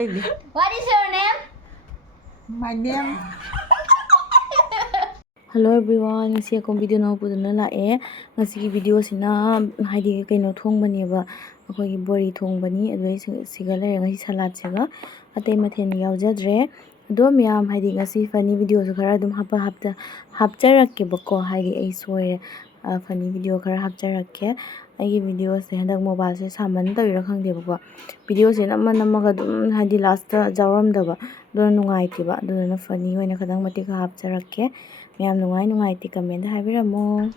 What is your name? My name. Hello everyone, ngasi akong video na puduna lae. Ngasi video sina haidi kaino thongbaneba. Akhoi bori thongbani adwai siga lere ngasi salad siga atay mathen yaujadre. Ado miyam haidi ngasi funny video so khara dum hapcharakke bako haidi ai soire funny video khara hapcharakke. Ai video se handak mobile se saman tawira khangde bako. Video se namma dum haidi last ta jawramdaba do nungaitiba do na funny hoina khadang matik hapcharakke. Miyam nungai ti comment haibiramo.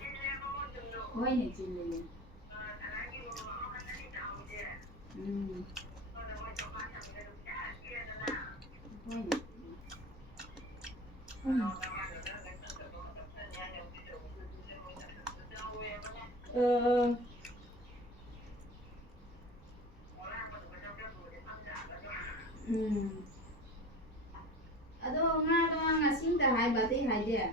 Ado nga do nga sinta hai bati hai dia.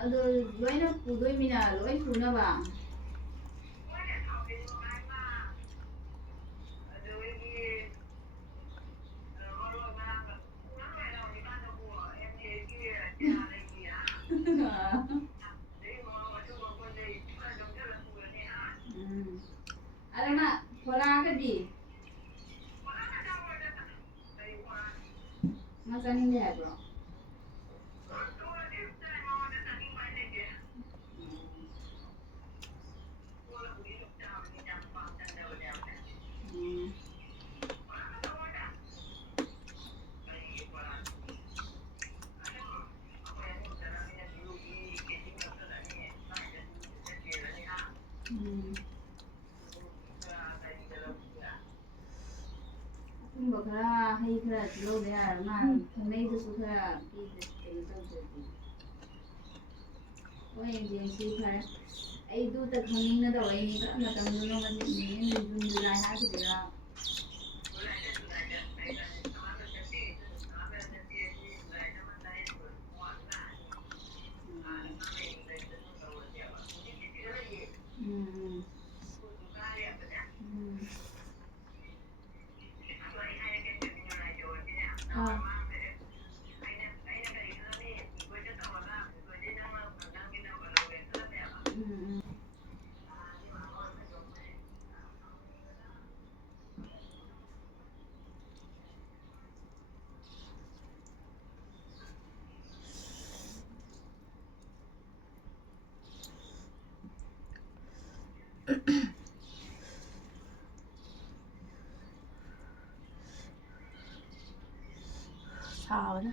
Ado loina pudoi mina loi suna ba. Alama thola ka di. Masa ni dia bro. Khara hay khara lo de ar ma nei du su khara ki te to jati oi agency khara ai du ta khangin na da wai ni ka na tam no ma ni jun july ha ki dira Sauna.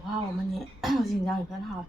Wow, mani sinjang kan ha.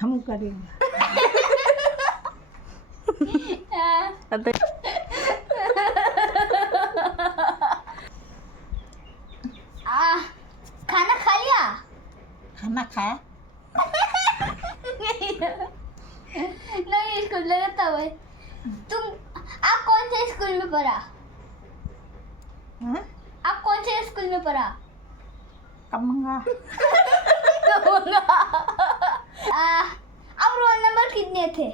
हम करेंगे। आता खाना खा लिया? खाना खाया? नहीं, school लगता है। आप कौन से स्कूल में पढ़ा? हाँ? आप कौन से स्कूल में पढ़ा? कमंगा। अब रोल नंबर कितने थे?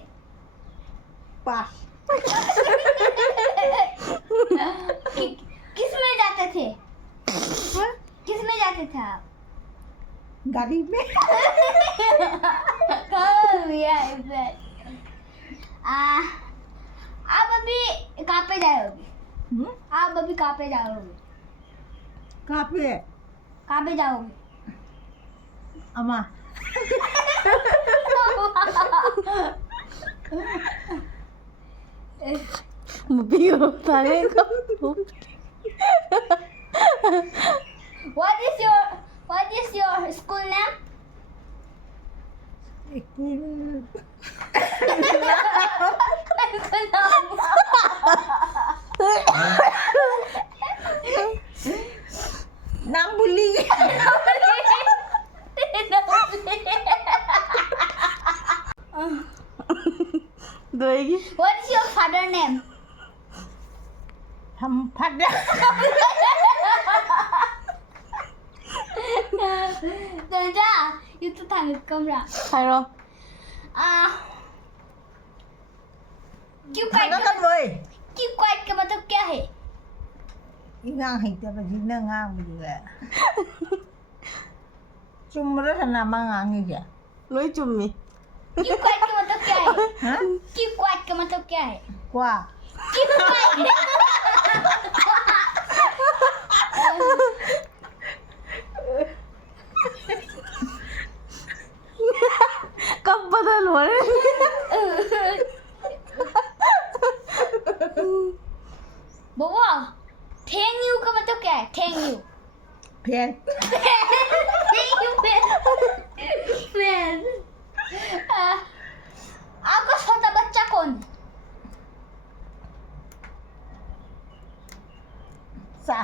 5। किस में जाते थे? किस में जाते थे आप? गाड़ी में। आप अभी कहाँ पे जाओगे? आप अभी कहाँ पे जाओगे? कहाँ पे? कहाँ पे जाओगे? अम्मा। Mabiyo tayo ko. What is your school name? School नाम भूली गई। Doegi. What is your father name? हम फटा। Tanja, itu tanggung kamera. Hayro. Keep खाना quiet. कर बोए। Keep quiet का मतलब क्या है? ngang hình cho bà chỉ nó ngang bây giờ. Chung rất là nằm ngang như vậy. Lối chummi. Keep quiet का मतलब क्या है? Hả? Keep quiet का मतलब क्या है? Qua. Keep quiet. कब बदल हो रहे? बबुआ, थैंक यू का मतलब क्या है? Thank you. Phen. Thank you friend. आपका छोटा बच्चा कौन है? Sa.